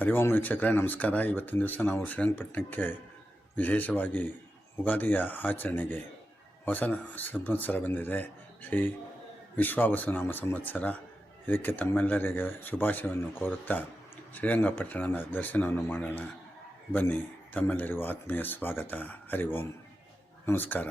ಹರಿಓಂ ವೀಕ್ಷಕರೇ ನಮಸ್ಕಾರ. ಇವತ್ತಿನ ದಿವಸ ನಾವು ಶ್ರೀರಂಗಪಟ್ಟಣಕ್ಕೆ ವಿಶೇಷವಾಗಿ ಉಗಾದಿಯ ಆಚರಣೆಗೆ ಹೊಸ ಸಂವತ್ಸರ ಬಂದಿದೆ. ಶ್ರೀ ವಿಶ್ವಾವಸುನಾಮ ಸಂವತ್ಸರ. ಇದಕ್ಕೆ ತಮ್ಮೆಲ್ಲರಿಗೆ ಶುಭಾಶಯವನ್ನು ಕೋರುತ್ತಾ ಶ್ರೀರಂಗಪಟ್ಟಣದ ದರ್ಶನವನ್ನು ಮಾಡೋಣ. ಬನ್ನಿ, ತಮ್ಮೆಲ್ಲರಿಗೂ ಆತ್ಮೀಯ ಸ್ವಾಗತ. ಹರಿಓಂ ನಮಸ್ಕಾರ.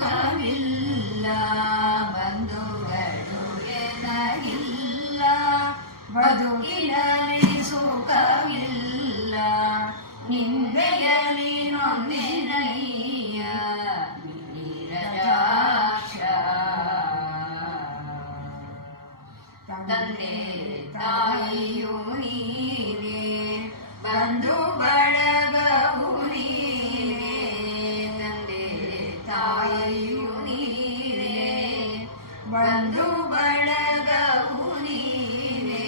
ಸುಖವಿಲ್ಲ ಬಂಧುಗಳು ಎನಗಿಲ್ಲ ಬದುಕಿನಲ್ಲಿ ಸುಖವಿಲ್ಲ ನಿಂದೆಯಲಿ ನೊಂದಿನಯ್ಯ ನೀರಜಾಕ್ಷ ತಂದೆ ತಾಯಿಯು ನೀನೇ ಬಂಧು ಬಳಗವು ನೀನೇ ತಂದೆ ತಾಯಿಯು ನೀನೇ ಬಂಧು ಬಳಗವು ನೀನೇ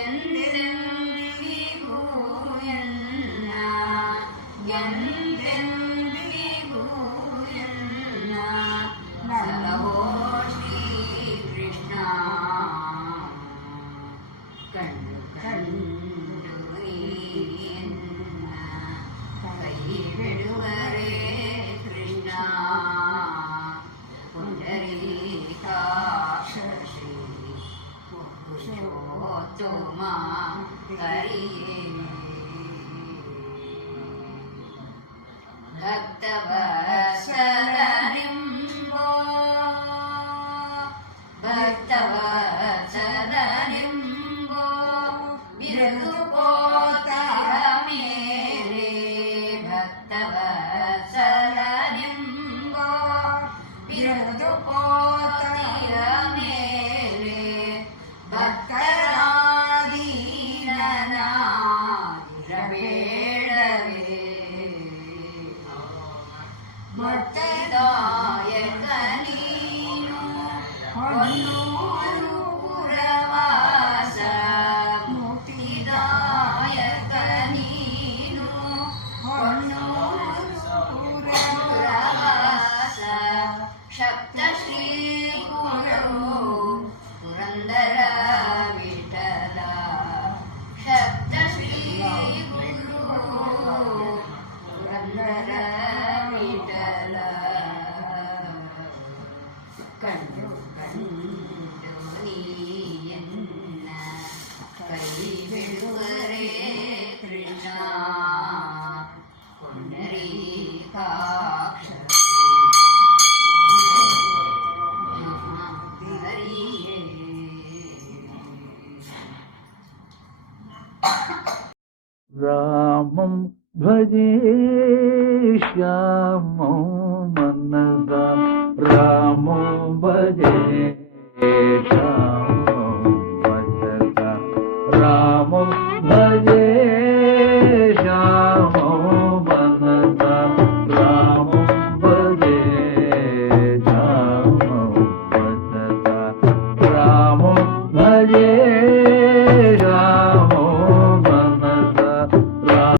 ಎಂದೆಂದಿಗೂ ಎನ್ನ ಎಂದೆಂದಿಗೂ ಎನ್ನ ನಲವೋ ಶ್ರೀ ಕೃಷ್ಣ ಕಂಡು ಕಂಡು ನೀನ್ನ ಕೈ ಬಿಡುವರೇ ಕೃಷ್ಣ ಪುಂಡರೀಕಾಕ್ಷ ಶ್ರೀ ಪುರುಷೋತ್ತಮ ಹರಿಯೇ ಭಕ್ತವತ್ಸಲನಿಂಬೋ ಭಕ್ತವತ್ಸಲನಿಂಬೋ ಬಿರುದು ಪೋತರ ಮೇಲೆ ಭಕ್ತವತ್ಸಲನಿಂಬೋ ಬಿರುದು ಪೋತರ ಮೇಲೆ ಭಕ್ತರಾದೀನನಾಗಿರಬೇಡವೇ ಮುಕ್ತಿದಾಯಕ ನೀನು ಹೊನ್ನೂರು ಪುರವಾಸ ಮುಕ್ತಿದಾಯಕ ನೀನು ಹೊನ್ನೂರು ಪುರವಾಸ ಸಪ್ತಶ್ರೀ ಗುರು ಪುರಂದರ ವಿಠಲ ಸಪ್ತಶ್ರೀ ಗುರು ಪುರಂದರ ವಿಠಲ ಕಂಡು ಕಂಡು ನೀಯನ್ನ ಕೈ ಬಿಡುವರೇ ಕೃಷ್ಣ ಪುಂಡರೀಕಾಕ್ಷ ಹರಿಯೇ ರಾಮಂ ಭಜೆ ಶ್ಯಾಮೋ ಮನದ ರಾಮೋ ಭಜೆ ಶ್ಯಾಮ